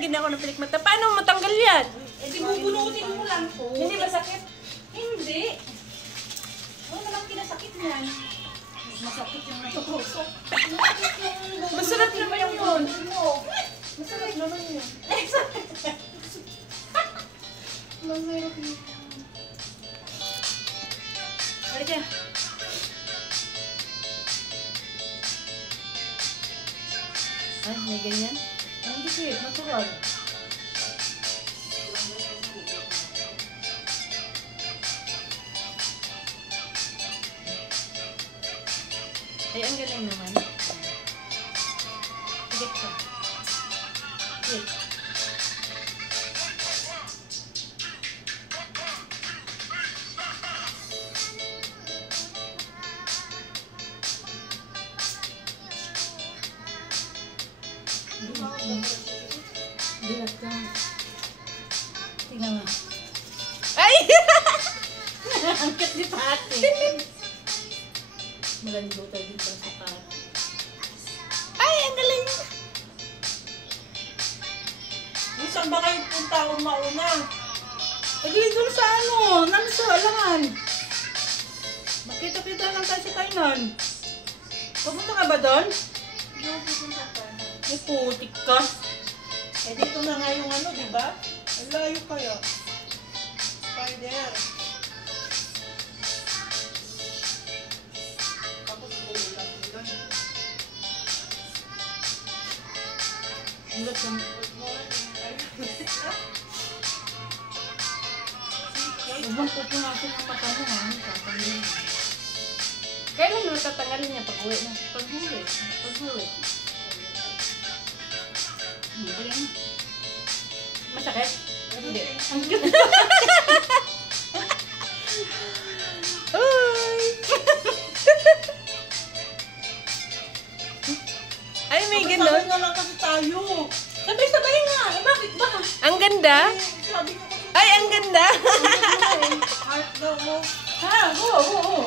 lagi na ako ng pilikmata. Paano matanggal yan? Eh di bubunutin mo lang po. Hindi masakit? Hindi. Ano naman kinasakit niyan? Masakit yung natutusok. Masarap naman yun. Masarap naman yun. Masarap yun. Halika. Ay, may ganyan? Ang dikit, natural. Ay, ang galing naman. Higit ka. Higit. Bilat ka. Tingnan mo. Ay! Ang cute ni Pati. Malando tayo dito sa Pati. Ay, ang galing! Saan ba kayo punta kung mauna? Eh di doon sa ano, nang sa alangan. Makita-kita lang tayo sa kainan. Pupunta ka ba doon? Hindi ako pupunta pa. May putik ka. Eh dito na nga yung ano, di ba? Ang layo kaya. Spider. Tapos bulo lang doon. Hanggat sa huwag mong pupunasin ang mata mo, ha? Tatanggalin. Kailan mo tatanggalin niya pag-uwi na? Pag-uwi. Pag-uwi. Galing. Masakit? Hindi. Ang cute. Uy! Ay, may Sabay ganon. na lang kasi tayo. Sabay-sabay nga. Eh, bakit ba? Ang ganda. Eh, sabi ko kasi. Ay, ang ganda. Heart daw mo. Ha? Oo.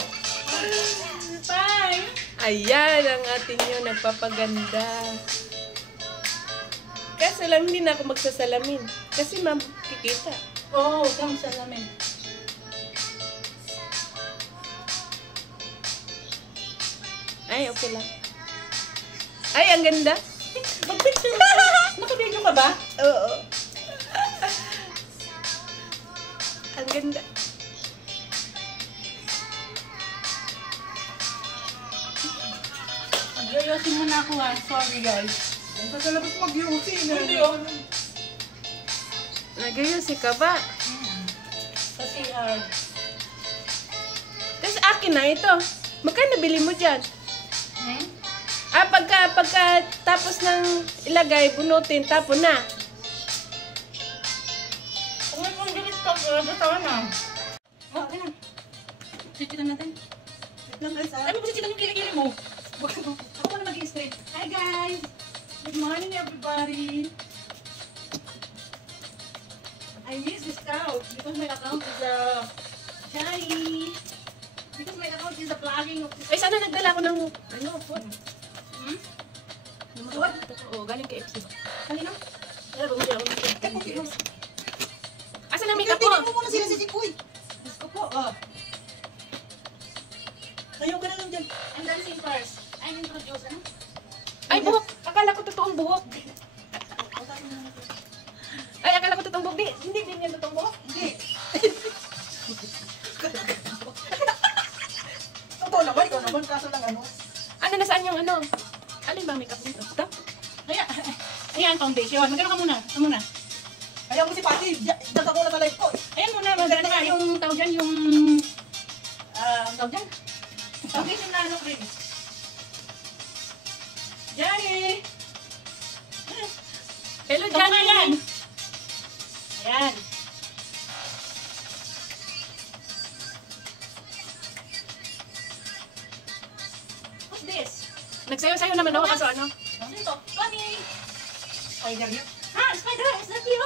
Bye. Ayan, ang ating yun, nagpapaganda. Kaso lang hindi na ako magsasalamin. Kasi ma'am, kikita. Oo, kang salamin. Ay, okay lang. Ay, ang ganda. Mag-picture. Nakabidyo ka ba? Oo. Ang ganda. Mag-yoyosin mo na ako, ha. Sorry, guys. Ang kasalabas mag-yoyosin. Hindi, Nag-ayusi ka ba? Kasi, Tapos akin na ito. Magkano bili mo dyan? eh? Ah, pagka tapos ng ilagay, bunutin, tapon na. Kung may panggilit ka, basta na. Oh, okay na. Sisitan natin. Wait lang, guys, ha? Ay, magsisitan yung kilikili mo. Ako na mag-i-straight. Hi, guys! Good morning, everybody! I miss this couch because my account is shiny. Because my account is vlogging of this. Ay, sana nagdala ko ng food. Hmm? What? Oo, galing kay FC. Kanina? Pero bumili ako ng food. Asan ang makeup Tingnan mo? mo muna sila si Sikoy. Diyos ko po, Ayaw ka na lang dyan. I'm dancing first. I'm introduced, ano? Ay, buhok. Akala ko totoong buhok. Ay, akala ko totoong buhok. Hindi din yan totoong buhok. Hindi. Totoo naman, ikaw naman, kaso lang ano. Ano, nasaan yung ano? Alin bang makeup dito? Ito? Ayan, foundation. Magano ka muna? Ano muna? Ayaw mo si Pati. Data ko na sa live ko. Ayan muna, maganda ka. Yung tawag dyan, yung... tawag dyan? Foundation na ano, cream. Johnny! Hello, Tama Johnny! yan! Ayan. What's this? Nagsayo-sayo naman ako kaso ano? Ano ito? Bunny! Spider yun? Ha? Spider! Is that you?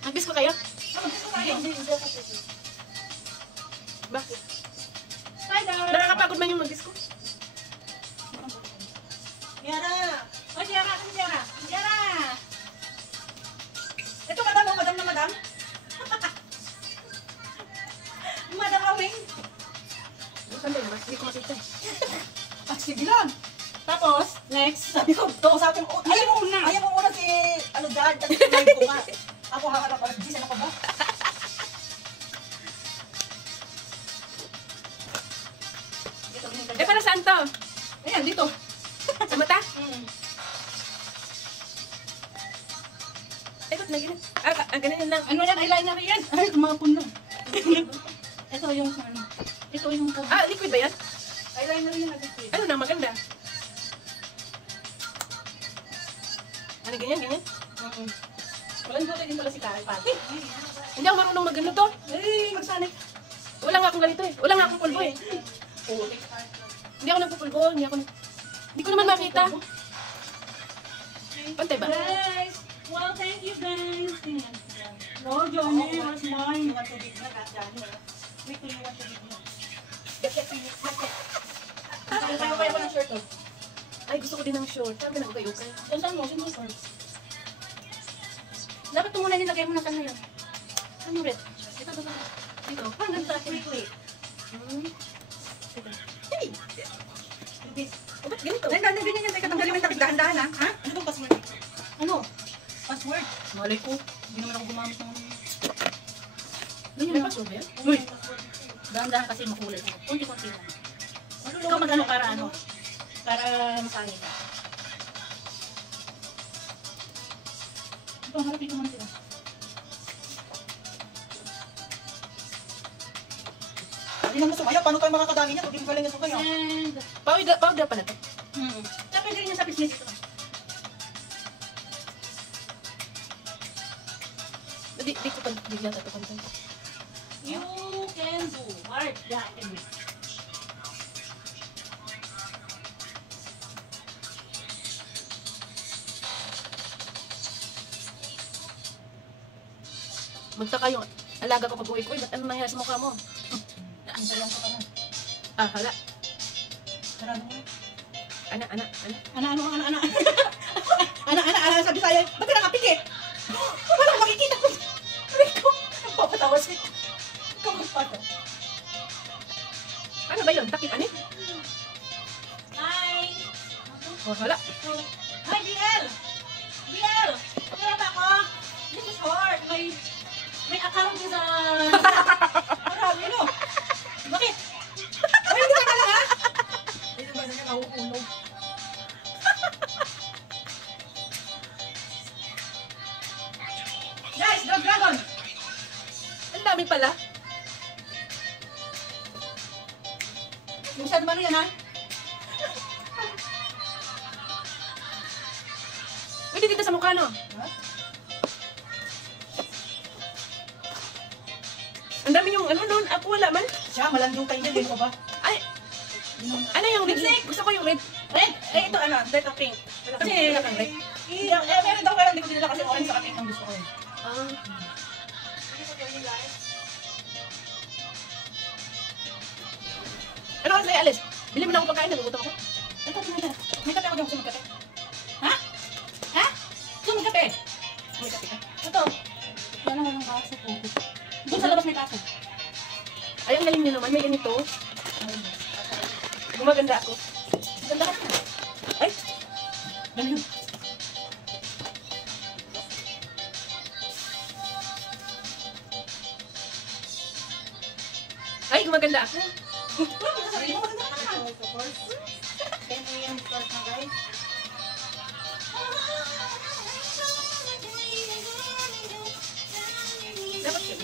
Nag-kiss ko kayo? Hindi. Bakit? Spider! Nakakapagod man yung mag-kiss ko. Yara! O, Yara! Ano Yara? Yara! Ito, madam, oh, madam na madam. Madam Awing. Sandali naman, hindi ko makita. Ah, sige lang. Tapos, next, sabi ko, to, sabi ko, ayaw mo muna si, ano dyan, kasi live ko nga. Ako haharap, Gis, ano ka ba? Para saan to? Ayan, dito. Sa mata? Ba't na ganun? Ganun lang. Ano yan, eyeliner yan. Ay, tumapon na. Ito yung, ano, ito yung, Liquid ba yan? eyeliner yan, liquid. Ano na, maganda. Ano, ganyan? Walang dito din pala si Kari, pati. Hindi ako marunong mag-ano to. Ay, magsanay. Wala nga akong ganito eh. Wala nga akong pulbo eh. Hindi ako nagpupulbo. Hindi ko naman makita. Pantay ba? Guys, well, thank you guys. No, Johnny, what's mine? Wait, you want to be Kaya ko ng shirt, oh. Ay, gusto ko din ng short. Sabi na ukay-ukay. Saan mo? Sino mo? Dapat ito muna nilagay mo na saan na yun. Saan yung red? Ito. Dito. Hanggang sa quickly. Hey! Ba't ganito? Ganyan yan. Teka, tanggalin mo yung tapik. Dahan-dahan, ha? Ano bang password? Ano? Password? Malay ko. Hindi naman ako gumamit ng... May password ba yan? Uy! Dahan-dahan kasi makulay. Kunti-kunti lang. Ikaw mag-ano para ano? Para masanay ka. Ito, harapin ko man sila. Hindi naman sumaya. Paano tayo makakadami niya? Pag hindi pala niya sumaya. And... Powder pala to. Saka pwede rin niya sa business ito. Di ko pa bigla ito pantay. You can do. Hard. Yeah, I can do. Magtaka yung alaga ko pag-uwi ko. Ba't ano nangyari sa mukha mo? Ang sayang ka pa na. Hala. Sarado mo. Ana. Ana, sabi sa'yo. Ba't ka nakapikit? Walang makikita ko. Sabi ko, nagpapatawa siya. Kamagpata. Ano ba yun? Takip ani? Hi! Hala. Hi, BL! BL! Kaya ba ako? This is hard. May account niya sa... Marami, no? Bakit? Ay, hindi ka lang, ha? Ito ba na nahuhulog? Guys, Dragon! Ang dami pala. Masyado man yan, ha? Pwede dito sa mukha, no? Ang dami yung ano nun. Ako wala man. Siya, malandong tayo niya. Hindi mo ba? Ay! Ano yung red? Gusto ko yung red. Red? Eh, ito ano? Red o pink? Kasi, meron daw pero hindi ko dinala kasi orange sa pink ang gusto ko. Ano kasi Alice? Bili mo na akong pagkain. Nagugutom ako. Ito, may kape ako dyan. Gusto mo kape? Ha? Ha? Gusto mo kape? May kape ka. Ito. Yan ang walang kaso po. Doon sa labas may kaso. Ay, ang galing niyo naman. May ganito. Gumaganda ako. Ganda ka na. Ay! Ganun yun. Ay, gumaganda ako. Sabi mo, maganda ka na. 10 a.m. start na, guys. Dapat yun.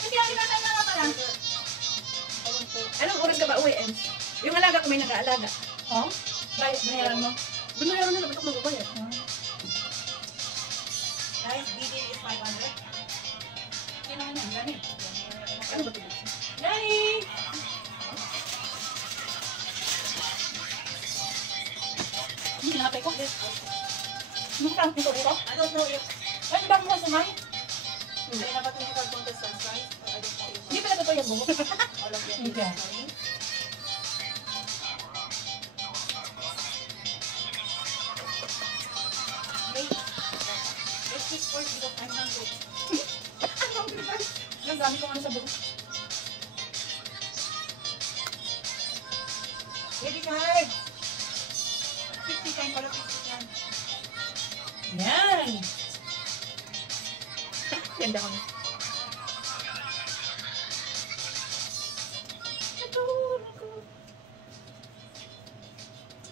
Hindi, ang iba na nga pala. Anong oras ka ba uwi, Em? Yung alaga ko may nag-aalaga. Oh? Binayaran mo? Binayaran na, ba't ako magbabayad? Guys, bidding is 500. Sino nga yan? Gani? Ano ba ito? Gani! Hindi kinakapay ko. Yung prank nito dito? I don't know if Ay, ba mo sumay? they have a clinical contestants, right? I don't know if Hindi pala totoo yan, buhok. all of them Hindi. are trying. Wait. Let's eat first because I'm hungry. Ang dami ko ano sa buhok. Ready, card. 50 time pala, 50 time. Yan! Ganda ko na.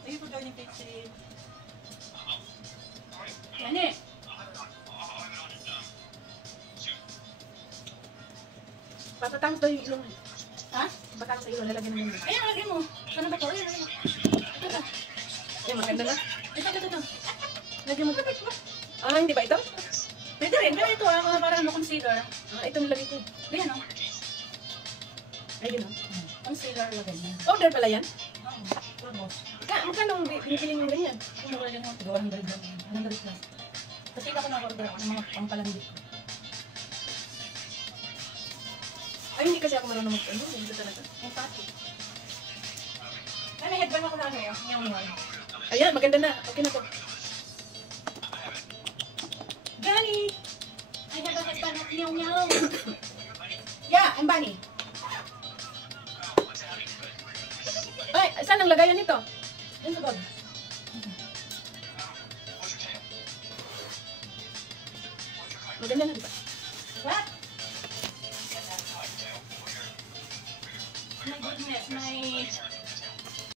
Ayun po daw yung picture. Yan eh. Patatangos daw yung ilong. Ha? Patangos sa ilong, lalagyan naman yun. Ayan, lagyan mo. Ano ba ito? Ayan, ayan. Ito. Ay, maganda na. Ito. Lagyan mo dito. Ah, hindi ba ito? Pwede rin. Pero ito ah, para ano concealer. Ah, ito nilagay ko. Ganyan oh. Ay, gano'n. Concealer lagyan mo. Order pala yan? Oo. Almost. Magkano ang binibili mo ganyan? Kung magaling mo, 100 lang. 100 plus. Kasi ako na-order ng mga pangpalandi ko. Ay, hindi kasi ako marunong mag-ano. Hindi talaga. Ang pati. Ay, may headband ako na ano yun. Ngayon. Ayan, maganda na. Okay na to. Gani! I have a headband of meow. Yeah, I'm Bunny. Ay, saan ang lagayan nito? Yan sa bag. Maganda na, di ba? What? My goodness, my